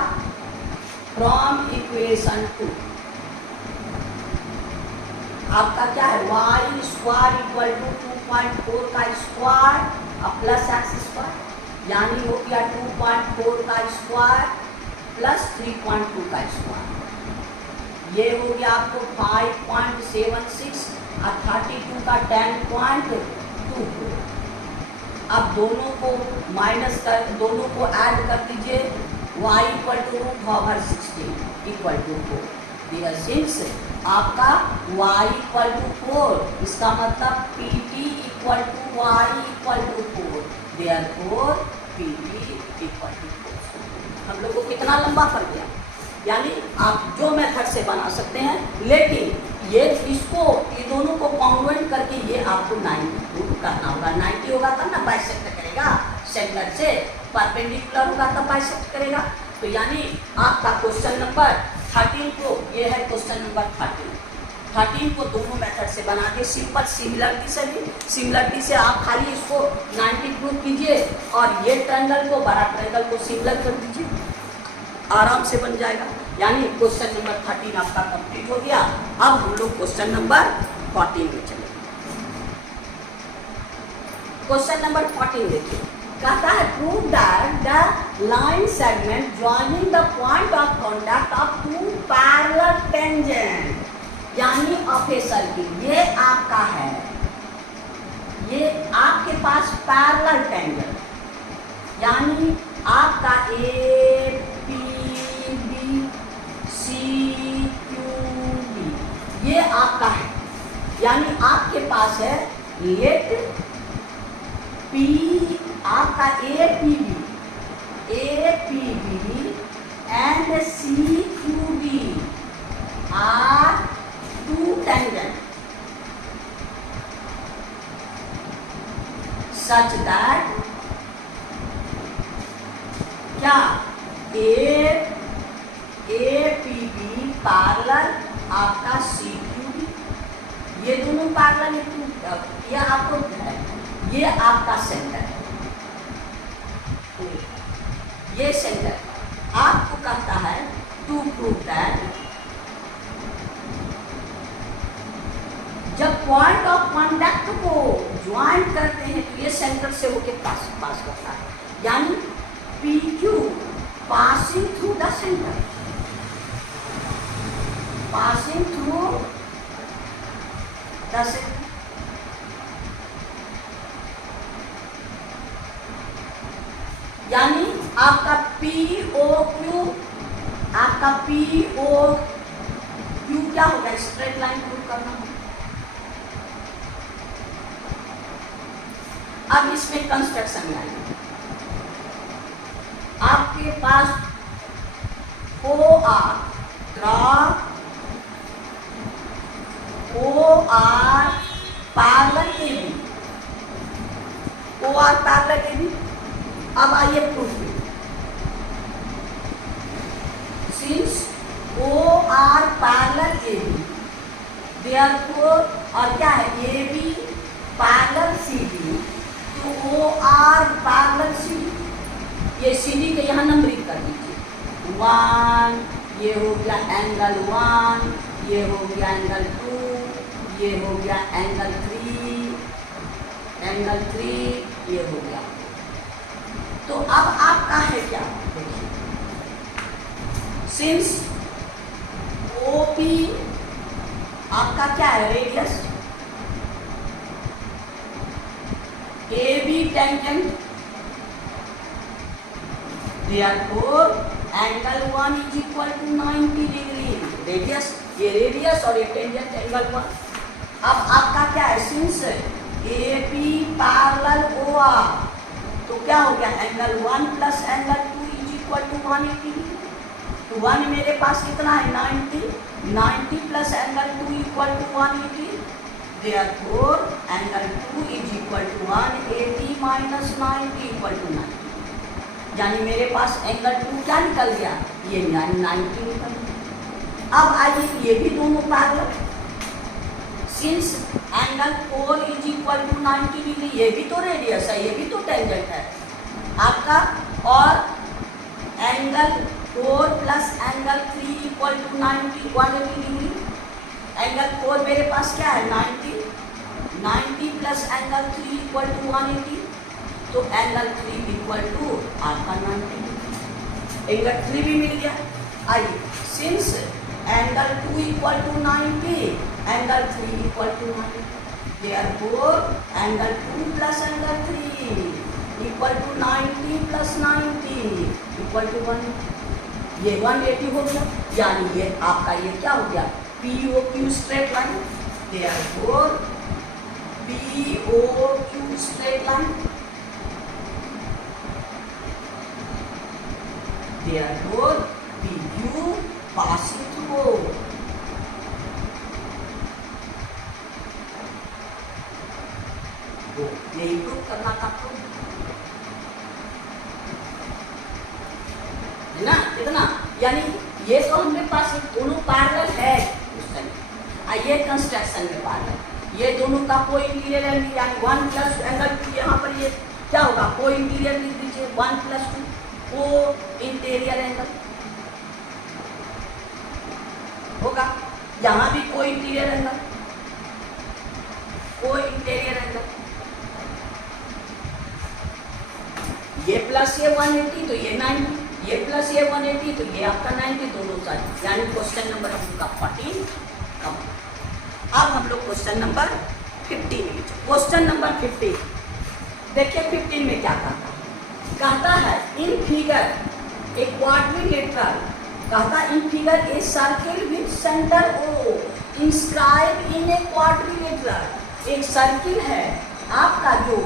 आपका क्या है? y² इक्वल टू 2.4 का स्क्वायर प्लस x² यानी हो गया 2.4 का स्क्वायर प्लस 3.2 का स्क्वायर। ये हो गया आपको 5.76 और 32 का 10.24। अब दोनों को दोनों को ऐड कर दीजिए। y equal to √16 equal to 4। Since आपका y इक्वल टू 4 इसका मतलब PT equal to y equal to 4। Therefore PT equal to 4। हम लोग को कितना लंबा पड़ गया? यानी आप जो मेथड से बना सकते हैं, लेकिन ये ये दोनों को कॉन्ग्रुएंट करके ये आपको 90 प्रूव करना होगा। 90 होगा तब ना बाइसेक्ट करेगा, सेंटर से परपेंडिकुलर होगा तब बाइसेक्ट करेगा। तो यानी आपका क्वेश्चन नंबर 13 को, ये है क्वेश्चन नंबर 13 को दोनों मेथड से बना दिए। सिंपल सिमिलरिटी से आप खाली इसको 90 प्रूव कीजिए और ये ट्रायंगल को, बड़ा ट्रायंगल को सिमिलर कर दीजिए, आराम से बन जाएगा। यानी क्वेश्चन नंबर 13 आपका कंप्लीट हो गया। अब हम लोग क्वेश्चन नंबर 14 में चले। क्वेश्चन नंबर 14 देखिए, कहता है prove that the line segment joining the point of contact of two parallel tangent यानी ऑफ ए सर्किल। ये आपका है, ये आपके पास पैरेलल टेंजेंट यानी आपका APB CQB ये आपका है। यानी आपके पास है लेट P आपका APB and CQB are two tangent such that क्या APB पैरेलल आपका CQB, ये दोनों पैरेलल ये आपको है, ये आपका सेंटर है, ये सेंटर आपको कहता है टू प्रूव दैट जब पॉइंट ऑफ कॉन्टैक्ट को ज्वाइन करते हैं तो ये सेंटर से होके पास करता है। यानी PQ passing through the center, passing through the center। यानी आपका POQ क्या होगा? स्ट्रेट लाइन प्रूव करना होगा। अब इसमें कंस्ट्रक्शन लाइन आपके पास OR पैरेलल AB। अब आइए proof since OR parallel AB therefore और क्या है AB पैरेलल CD तो OR पैरेलल CD। ये CD के यहाँ नंबरिंग कर दीजिए 1, ये हो गया एंगल 1, ये हो गया एंगल 2, ये हो गया एंगल 3, ये हो गया। तो अब आपका है क्या? देखिए सिंस OP आपका क्या है? Radius AB tangent Therefore angle 1 is equal to 90 degree. Radius, ये रेडियस और ये टेंजेंट एंगल 1. अब आपका क्या है, सिंस AB पैरेलल OR, तो क्या हो गया, angle 1 plus angle 2 is equal to 180. तो 1 मेरे पास कितना है, 90. 90 प्लस angle 2 equal to 180. Therefore angle 2 is equal to 180 minus 90 equal to 90. यानी मेरे पास एंगल 2 क्या निकल गया, ये 90 निकल गया. अब आइए ये भी दोनों parallel. Since angle 4 is equal to 90 degree, ये भी तो रेडियस है, ये भी तो टेंजेंट है आपका. और angle 4 plus angle 3 equal to 90, 180 degree. Angle 4 मेरे पास क्या है, 90. 90 प्लस एंगल 3 इक्वल टू 180. तो एंगल 3 इक्वल टू आपका 90 डिग्री. एंगल 3 भी मिल गया. आइए, since angle 2 equal to 90, angle 3 equal to 90. Therefore angle 2 plus angle 3 equal to 90 plus 90 equal to 1. ये 180 हो गया. यानी ये आपका ये क्या हो गया, POQ straight line. Therefore POQ straight line. Therefore PQ passing through. यही प्रूव करना था आपको, है ना, कितना. यानी ये तो हमारे पास दोनों पैरेलल है क्वेश्चन. आइए कंस्ट्रक्शन में पैरेलल, ये दोनों का कोई इंटीरियर है, यानी 1 प्लस एंगल 2. यहाँ पर ये क्या होगा, कोई इंटीरियर लिख दीजिए, 1 प्लस 2 को इंटीरियर एंगल होगा. यहां भी कोई इंटीरियर एंगल, कोई इंटीरियर एंगल. ये प्लस ये 180 तो ये 90, ये प्लस ये 180 तो ये आपका 90, दोनों साइड. यानी क्वेश्चन नंबर आपका 14 कम. अब हम लोग क्वेश्चन नंबर 15 में. क्वेश्चन नंबर 15 देखिए, 15 में क्या कहता है, इन फिगर ए क्वाड्रिलेटरल, कहता in figure a circle with centre O inscribe in a quadrilateral. एक सर्किल है आपका जो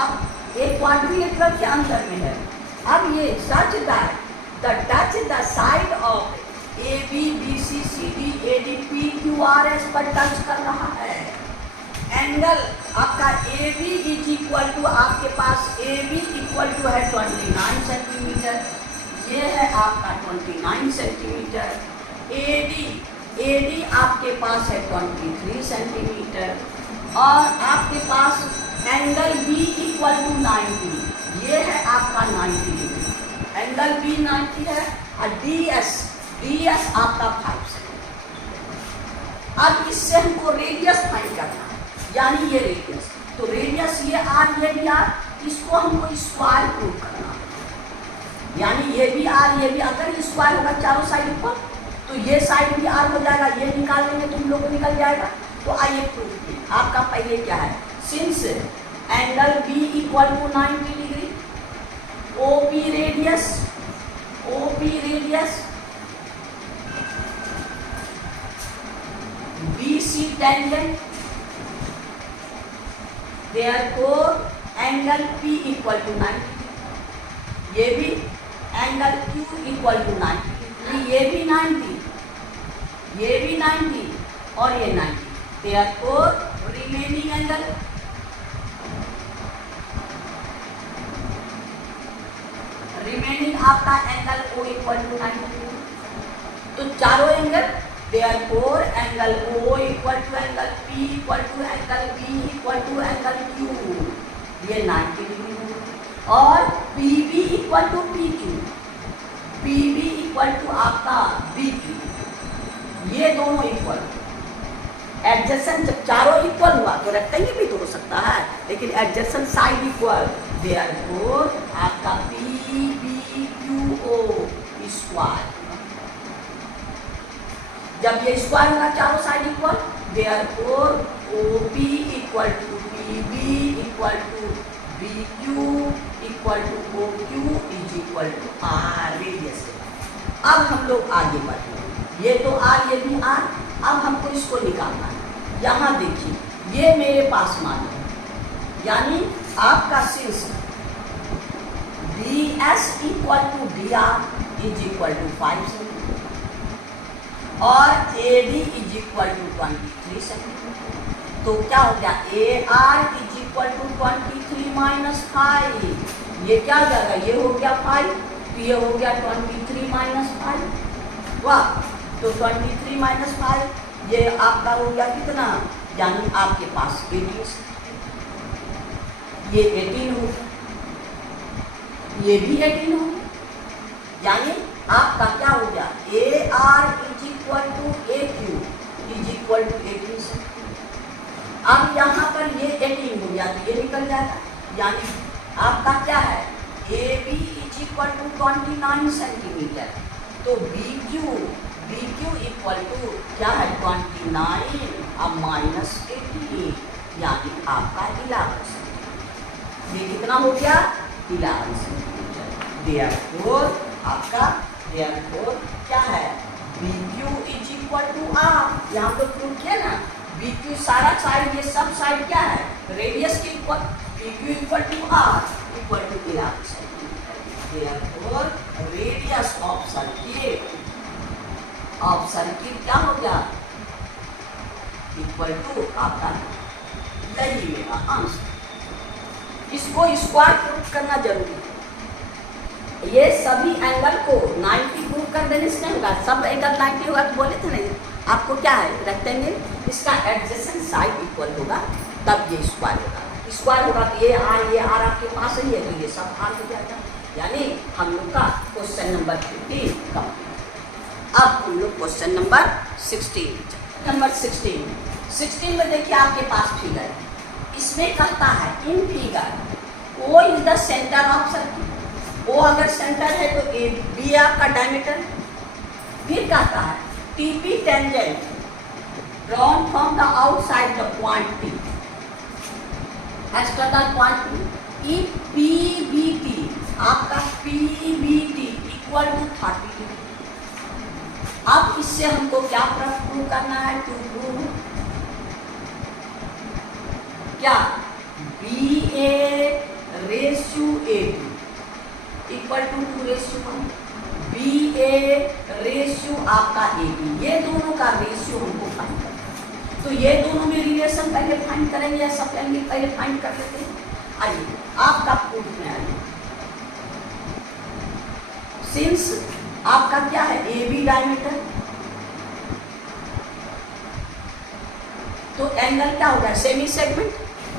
आप एक क्वाड्रिलेटरल के अंदर में है. अब ये सच that the touch the side of AB BC CD AD PQRS पर टच कर रहा है. एंगल आपका AB इज इक्वल टू, आपके पास AB इक्वल टू है 29 सेंटीमीटर. ये है आपका 29 सेंटीमीटर. AD आपके पास है 23 सेंटीमीटर. और आपके पास एंगल B इक्वल टू 90, ये है आपका 90 डिग्री. एंगल B 90 है. और DS आपका 5 सेंटीमीटर. अब इससे हमको रेडियस फाइंड करना है, यानी ये रेडियस. तो रेडियस ये R, ये भी R, इसको हमको स्क्वायर प्रूव करना है. यानी ये भी R, ये भी, अगर स्क्वायर होगा चारों साइड पर तो ये साइड भी R हो जाएगा. ये निकाल लेंगे तो हम लोग को निकल जाएगा. तो आइए प्रूव कीजिए. आपका पहले क्या है, since angle B equal to 90 degree, OP radius, BC tangent. Therefore angle P equal to 90. ये भी एंगल Q इक्वल टू 90. ये भी 90, ये भी 90 और ये 90. Therefore रिमेनिंग एंगल, आपका एंगल O इक्वल टू 90. तो चारों angle, therefore angle O equal to angle P equal to angle B equal to angle Q, ये 90 डिग्री. और PB equal to PQ, PB equal to आपका BQ, ये दोनों इक्वल. एडजेसेंट जब चारों इक्वल हुआ तो रेक्टेंगल भी तो हो सकता है, लेकिन एडजेसेंट साइड इक्वल. देयरफॉर आपका PBQO स्क्वायर. जब ये स्क्वायर होगा चारों side equal, therefore OP equal to PB equal to B Q equal to O Q is equal to R radius. अब हम लोग आगे बढ़े, ये तो आर, ये भी आर। अब हमको इसको निकालना है। यहाँ देखिए ये मेरे पास मान है, यानी आपका since B S equal to D R is equal to 5 centimetre और A D is equal to 23 centimetre, तो क्या हो गया A R is equal to 23 minus 5। ये क्या हो जाएगा, ये हो गया 5, तो ये हो गया 23 माइनस 5। वाह, तो 23 माइनस 5 ये आपका हो गया कितना, यानी आपके पास 18, ये 18 हो, ये भी 18 हो, यानी आपका क्या हो गया A R is equal to A Q is equal to 18। अब यहाँ पर ये 18 हो गया तो ये निकल जाएगा, यानी आपका क्या है A B is equal to 29 centimetre, तो बी क्यू इक्वल टू क्या है 29 अब माइनस 18, यानी आपका 11 सेंटीमीटर। ये कितना हो गया 11 सेंटीमीटर। देयरफॉर आपका देयरफॉर क्या है B Q is equal to R, यहाँ पर प्रूव किया ना, बी क्यू सारा साइड, ये सब साइड क्या है रेडियस के equal, B Q equal to R equal to 11 centimetre. Therefore radius of circuit क्या हो गया इक्वल टू आपका, यही मेरा आंसर। इसको स्क्वायर प्रूफ करना जरूरी है। ये सभी एंगल को 90 प्रूफ कर देने से नहीं होगा, सब एंगल 90 होगा तो बोले थे नहीं, आपको क्या है रेक्टेंगल, इसका एडजेसेंट साइड इक्वल होगा तब ये स्क्वायर होगा। स्क्वायर होगा तो ये आर आपके पास ही है, तो ये सब आर हो जाएगा, यानी हम लोग का क्वेश्चन नंबर 15 कंप्लीट। अब हम लोग क्वेश्चन नंबर 16 में देखिए आपके पास फिगर है, इसमें कहता है in figure O is the centre of circuit, O अगर सेंटर है तो ए बी आपका डायमीटर, फिर कहता है TP tangent drawn from the outside the point P extra the point P, if PBT आपका पीबीटी इक्वल टू 30 डिग्री। अब इससे हमको क्या प्रूव करना है, टू प्रूव क्या B A ratio A B equal to 2:1, B A ratio आपका ए बी, ये दोनों का रेशियो हमको फाइंड करना है। तो ये दोनों में रिलेशन पहले फाइंड करेंगे या सब पहले फाइंड कर लेते हैं। आइए आपका प्रूफ में आइए, सिंस आपका क्या है ए बी डायमीटर, तो एंगल क्या होगा सेमी सेगमेंट,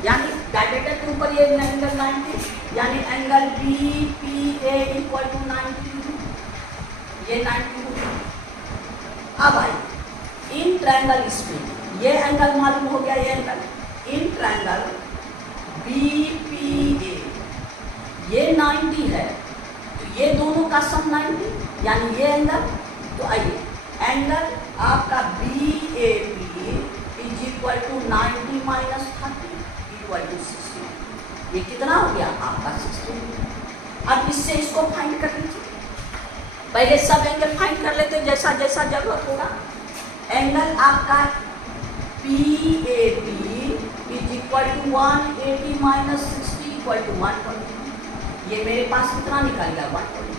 यानी डायमीटर के ऊपर ये एंगल 90, यानी angle B P A equal to 90 degree, ये 90 डिग्री। अब आइए इन ट्रायंगल, इसमें ये एंगल मालूम हो गया, ये angle in triangle B P A ये 90 है, तो ये दोनों का सम 90, यानी ये एंगल, तो आइए एंगल आपका B A B is equal to 90 minus 30 equal to 60, ये कितना हो गया आपका 60। अब इससे इसको फाइंड कर लीजिए, पहले सब एंगल फाइंड कर लेते हैं जैसा जैसा जरूरत होगा। एंगल आपका P A B is equal to 180 minus 60 equal to 120, ये मेरे पास कितना निकल गया 120।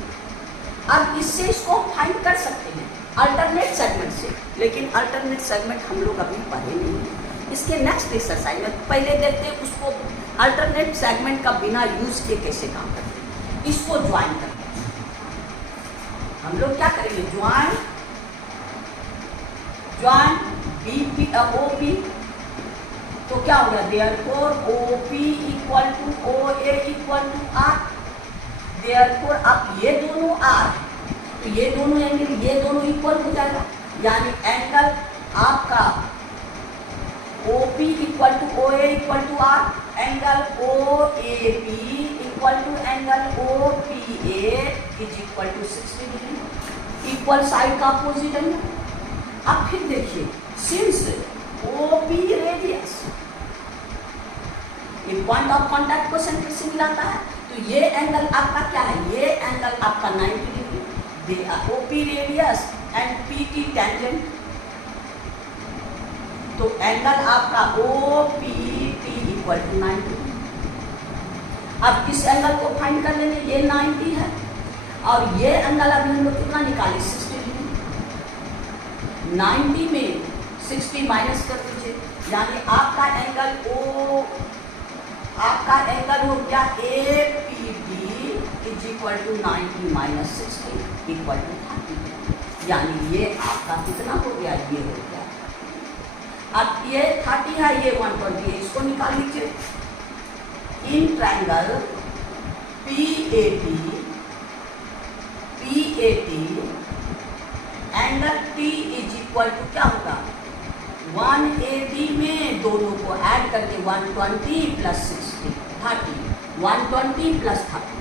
अब इससे इसको फाइंड कर सकते हैं अल्टरनेट सेगमेंट से, लेकिन अल्टरनेट सेगमेंट हम लोग अभी पढ़े नहीं है। इसके नेक्स्ट एक्सरसाइज में पहले देखते हैं उसको अल्टरनेट सेगमेंट का बिना यूज के कैसे काम करते हैं। इसको ज्वाइन करते हैं, हम लोग क्या करेंगे join B P O P, तो क्या हो गया therefore O P equal to O A equal to R, therefore अब ये दोनों आर है तो ये दोनों एंगल ये दोनों इक्वल हो जाएगा, यानी एंगल आपका O P equal to O A equal to R, angle O A P equal to angle O P A is equal to 60 degree, equal side का अपोजिट एंगल। अब फिर देखिए since O P radius point of contact को सेंटर से मिलाता है। तो ये एंगल आपका क्या है, ये एंगल आपका 90 degree, they are OP radius and PT tangent. तो एंगल आपका OPT इक्वल टू 90। अब इस एंगल को फाइंड कर लेंगे, ये 90 है और ये एंगल अभी हम लोग कितना निकाले, 60 डिग्री। 90 में 60 माइनस कर दीजिए, यानी आपका एंगल हो गया APD is equal to 90 minus 60 equal to 30। यानी ये आपका कितना हो गया, ये हो गया। अब ये 30 है, ये 120 है, इसको निकाल लीजिए। In triangle PAT angle T is equal to क्या होगा, 180 में दोनों को ऐड करके 120 प्लस 60 30, 120 प्लस 30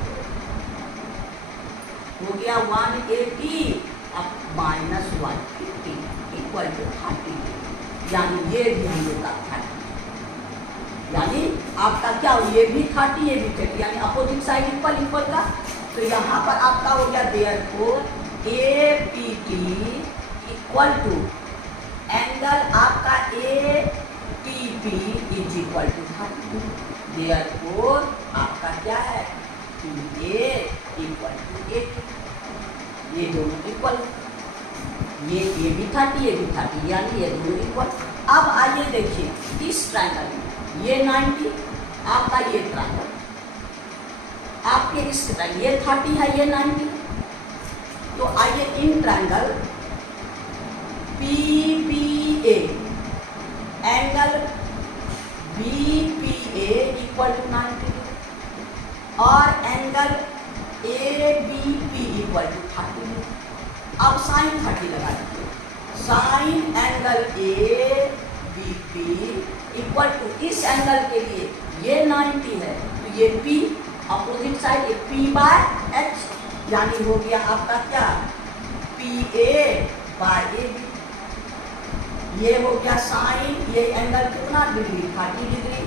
हो गया 180 अब माइनस 150 इक्वल टू 30। यानी ये भी हम लोग का 30, यानी आपका क्या हो, ये भी 30 ये भी 30, यानी अपोजिट साइड इक्वल का। तो यहाँ पर आपका हो गया therefore APT equal to angle आपका ATP is equal to 30। Therefore आपका क्या है, PA इक्वल टू 80। ये दोनों इक्वल, ये भी 30 ये भी 30, यानी ये दोनों इक्वल। अब आइए देखिए इस ट्रायंगल में ये 90 आपका, ये ट्रायंगल आपके इस ये 30 है, ये 90। तो आइए in triangle PBA angle BPA equal to 90 और एंगल ABP इक्वल टू 30। अब साइन 30 लगा दीजिए, sine angle ABP equal to इस एंगल के लिए ये 90 है तो ये P अपोजिट साइड, ये P बाय H, यानी हो गया आपका क्या, PA बाय AB। ये हो गया साइन, ये एंगल कितना degree, 30 degree,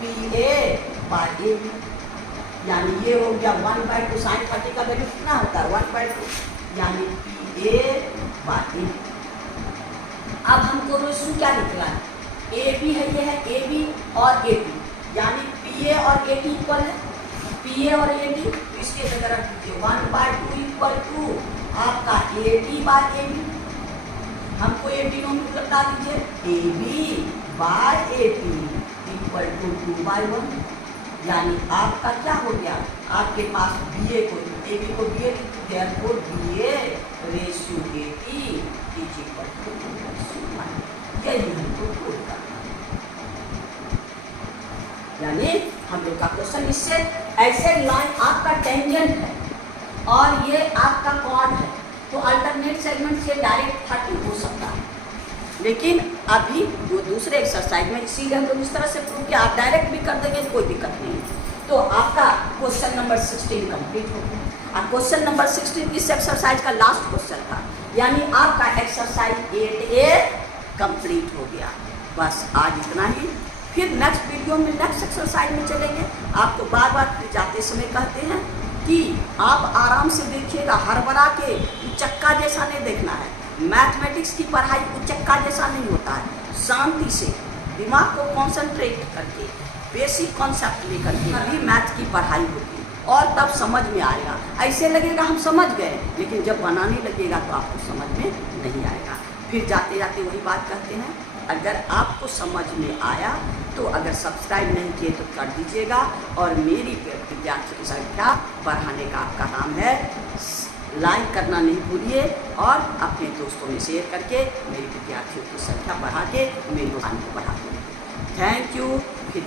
PA by AB, यानी ये हो गया 1/2। साइन 30 का वैल्यू कितना होता है, 1/2, यानी PA बाय AB। अब हमको रेशियो क्या निकला है, AB है, ये है AB और AD, यानी PA और AD इक्वल है, PA और AD, इसके जगह रख दीजिए 1/2 इक्वल टू आपका AD बाय AB। हमको AD डिनोमिनेटर बता दीजिए, AB by AP equal to 2/1, यानी आपका क्या हो गया, आपके पास BA को AB को BA therefore BA ratio AD is equal to 2/1। यही हमको प्रूव करना है। यानी हम लोग का क्वेश्चन इससे ऐसे लाइन आपका टेंजेंट है और ये आपका कॉर्ड है, तो अल्टरनेट सेगमेंट से डायरेक्ट 30 हो सकता है, लेकिन अभी वो दूसरे एक्सरसाइज में इसीलिए हम लोग इस तरह से प्रूव किया। आप डायरेक्ट भी कर देंगे कोई दिक्कत नहीं। तो आपका क्वेश्चन नंबर 16 कंप्लीट हो गया। और क्वेश्चन नंबर 16 इस एक्सरसाइज का लास्ट क्वेश्चन था, यानी आपका एक्सरसाइज 8A कंप्लीट हो गया। बस आज इतना ही, फिर नेक्स्ट वीडियो में नेक्स्ट एक्सरसाइज में चलेंगे। आपको बार बार जाते समय कहते हैं कि आप आराम से देखिएगा, हड़बड़ा के चक्का जैसा नहीं देखना है। मैथमेटिक्स की पढ़ाई उचक्का जैसा नहीं होता है, शांति से दिमाग को कॉन्सेंट्रेट करके बेसिक कॉन्सेप्ट लेकर के अभी मैथ की पढ़ाई होगी और तब समझ में आएगा। ऐसे लगेगा हम समझ गए, लेकिन जब बनाने लगेगा तो आपको समझ में नहीं आएगा। फिर जाते जाते वही बात कहते हैं, अगर आपको समझ में आया तो अगर सब्सक्राइब नहीं किए तो कर दीजिएगा, और मेरी विद्यार्थियों की संख्या बढ़ाने का आपका काम है। लाइक करना नहीं भूलिए और अपने दोस्तों में शेयर करके मेरी विद्यार्थियों की संख्या बढ़ा के मेरे को बढ़ा दें। Thank you. फिर